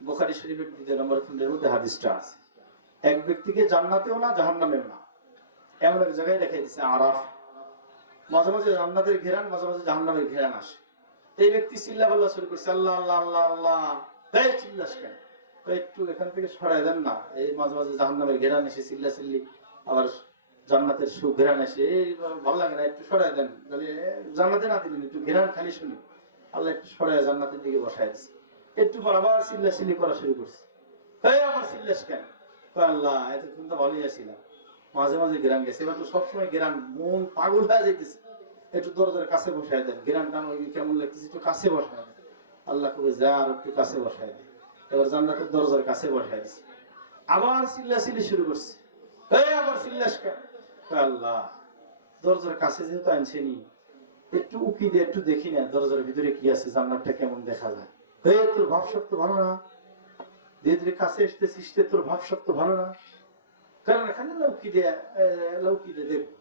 বুখারী শরীফের 2 নম্বর খণ্ডের মধ্যে হাদিসটা আছে। এক ব্যক্তিকে জান্নাতেও না জাহান্নামেও না এমন এক জায়গায় রেখে দিয়েছে আরাফ। মাঝে মাঝে জান্নাতের ঘেরান, মাঝে মাঝে জাহান্নামের ঘেরান আসে। এই ব্যক্তি চিল্লাপাল্লা শুরু করছে, আল্লাহ আল্লাহ আল্লাহ আল্লাহ। তাই চিল্লাস কেন? একটু এখান থেকে সরাই দেন না, এই মাঝে মাঝে জাহান্নামের ঘেরান এসে চিল্লা চিল্লি, আবার জান্নাতের ঘেরান এসে ভালো লাগে না, একটু সরাই দেন। জান্নাতে না দিলেন, একটু ঘেরান খালি শুনি। আল্লাহ একটু সরাই জান্নাতের দিকে বসাই দিচ্ছে। একটু পর আবার চিল্লা চিল্লি করা শুরু করছে। তাই আবার চিল্লাস কেন? আল্লাহ এতক্ষণ তো ভালোই আছিলাম, মাঝে মাঝে গেরান গেছে, এবার তো সবসময় গেরান, মন পাগল হয়ে যাইতেছে। একটু দরজার কাছে বসাই দেন, গেরানটা কেমন লাগতেছে, একটু কাছে বসাই দেন। আল্লাহ কবে যা আর একটু কাছে বসাই দেন। এবার জান্নাতের দরজার কাছে বসাই দিচ্ছে। আবার চিল্লা চিল্লি শুরু করছে। আবার চিল্লাস কেন? আল্লাহ দরজার কাছে যেহেতু আনছেনি, একটু উকি দিয়ে একটু দেখি না দরজার ভিতরে কি আছে, জান্নাতটা কেমন দেখা যায়। তোর ভাব সত্য ভালো না, ধীরে কাছে আসতেছিস, তোর ভাব সত্য ভালো না। কারণ এখানে লৌকি দিয়ে দেখবো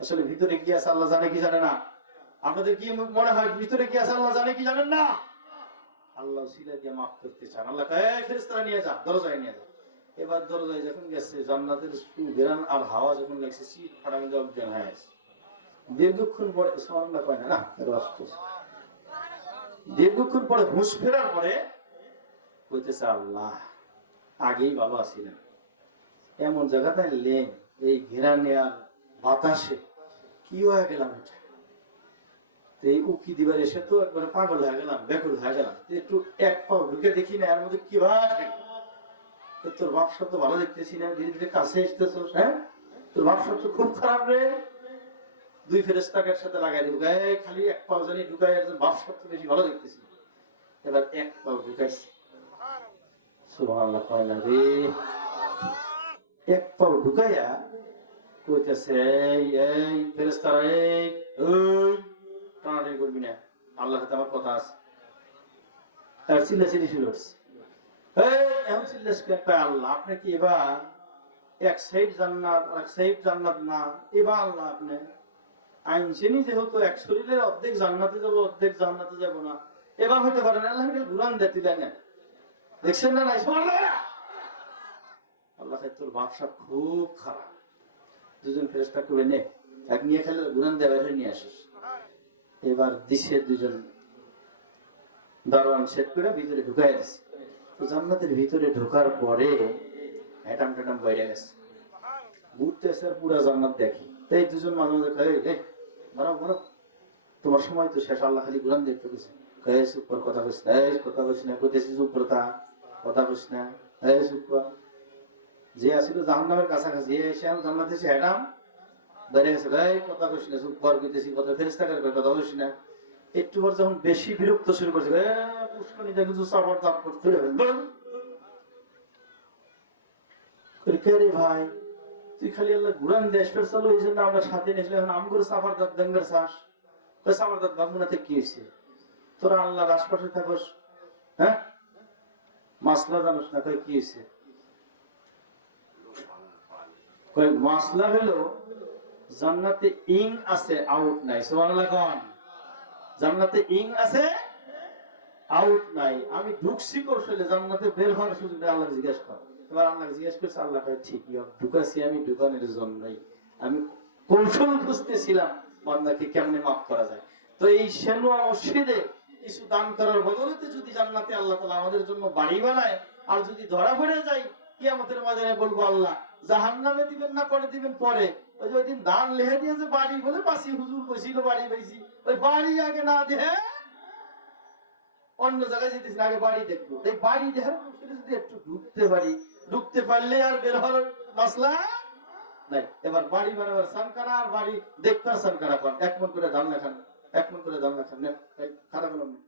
আসলে ভিতরে কি আছে আল্লাহ জানে কি জানে না। আপনাদের কি মনে হয় ভিতরে কি আছে আল্লাহ জানে কি জানেন না? আল্লাহ সিলা দিয়ে মাফ করতে চান। আল্লাহ ফেরেশতারা নিয়ে যা, দরজায় নিয়ে যা। এবার দরজায় যখন গেছে, জান্নাতের সুঘ্রাণ আর হাওয়া যখন লাগছে, শীত ফাটা মধ্যে অজ্ঞান হয়ে আছে। দীর্ঘক্ষণ পরে সুবহানাল্লাহ কয় না, দীর্ঘক্ষণ পরে হুঁশ ফেরার পরে বলতেছে, আল্লাহ আগেই ভালো আছিলেন, এমন জায়গাতে লেন, এই ঘেরা নেয়ার বাতাসে কি হয়ে গেলাম, এটা এই উকি দিবার এসে তো একবার পাগল হয়ে গেলাম, ব্যাকুল হয়ে গেলাম। একটু এক পাও ঢুকে দেখি না, এর মধ্যে কি ভাই, তোর ব্যবসা তো ভালো দেখতেছি না, ধীরে ধীরে কাছে এসতেছ। হ্যাঁ, তোর ব্যবসা তো খুব খারাপ রে। 2 ফেরেশতাকে সাথে লাগাই দিব, খালি এক পাও জানি ঢুকাই, ব্যবসা তো বেশি ভালো দেখতেছি। এবার এক পাও ঢুকাইছি, সুবহানাল্লাহ কয় না রে, এক পাও ঢুকাইয়া কইতেছে, এই ফেরেশতারা, এই টানাটানি করবি না, আল্লাহর সাথে আমার কথা আছে। তার চিল্লাচিল্লি শুরু হচ্ছে। এমন চিল্লাস আল্লাহ আপনি কি এবার এক সাইড জান্নাত আর এক সাইড জান্নাত না, এবার আল্লাহ আপনি আইনছেনি যেহেতু এক শরীরের অর্ধেক জান্নাতে যাবো অর্ধেক জান্নাতে যাবো না, এবার হতে পারেন আল্লাহ ঘুরান দেয় না, দেখছেন না নাই আল্লাহ তোর ব্যবসা খুব খারাপ। 2জন ফেরেশতা করে নে, এক নিয়ে খেলে ঘুরান দেয় বাইরে নিয়ে আসিস। এবার দিশে 2জন দারোয়ান সেট করে ভিতরে ঢুকাই দিচ্ছে। তো জান্নাতের ভিতরে ঢোকার পরে হ্যাটাম টাটাম বাইরে গেছে, ঘুরতেছে আর পুরা জান্নাত দেখি। তাই 2জন মাঝে মাঝে কয়ে, বড় তোমার সময় তো শেষ, আল্লাহ খালি ঘুরান দেখতে গেছে। কয়ে চুপ কর, কথা কইস না, কথা কইস না, কইতেছি চুপ করতা, কথা কইস না, চুপ কর। যে আসিল জাহান্নামের কাছাকাছি এসে জান্নাতে এসে হ্যাটাম বাইরে গেছে, কথা কইস না, চুপ কর, কইতেছি কথা, ফেরেশতাদের কথা কইস না। একটু পর যখন বেশি বিরক্ত শুরু করছে, পুষ্করিণীতে কিছু চাপড় চাপড় ফিরে রে ভাই, তুই খালি আল্লাহ ঘুরান দেশ ফের চলো, এই জন্য আমরা সাথে নিয়েছিল, এখন আম করে চাপার দাঁত দেঙ্গার চাষ, চাপার দাঁত ভাবনাতে কি হয়েছে, তোরা আল্লাহর আশপাশে থাকস, হ্যাঁ মাসলা জানোস না, কয় কি হয়েছে, কয় মাসলা হলো জান্নাতে ইং আছে আউট নাই। সুবহানাল্লাহ কোন, জান্নাতে ইং আছে আউট নাই। আমি ঢুকছি কৌশলে, জান্নাতে বের হওয়ার সুযোগ নেই। আল্লাহ জিজ্ঞেস কর, এবার আল্লাহ জিজ্ঞেস করছে, আল্লাহ কয় ঠিকই, ঢুকাছি আমি ঢুকানোর জন্যই, আমি কৌশল খুঁজতেছিলাম বান্দাকে কেমনে মাফ করা যায়। তো এই শেনুয়া মসজিদে কিছু দান করার বদলতে যদি জান্নাতে আল্লাহ তাআলা আমাদের জন্য বাড়ি বানায়, আর যদি ধরা পড়ে যায় কিয়ামতের ময়দানে বলবো আল্লাহ জাহান্নামে দিবেন না পরে দিবেন পরে, ওই যে ওই দিন দান লেহে দিয়েছে বাড়ি বলে পাশি হুজুর কইছিল বাড়ি পাইছি, ওই বাড়ি আগে না দিয়ে অন্য জায়গায় যেতেছি, আগে বাড়ি দেখবো। এই বাড়ি দেখার যদি একটু ঢুকতে পারলে আর বের হওয়ার মাসলা নাই। এবার বাড়ি বানাবার সানকারা আর বাড়ি দেখবার সানকারা, এক মন করে দাম লেখান, এক মন করে দাম লেখান, খারাপ হলো না।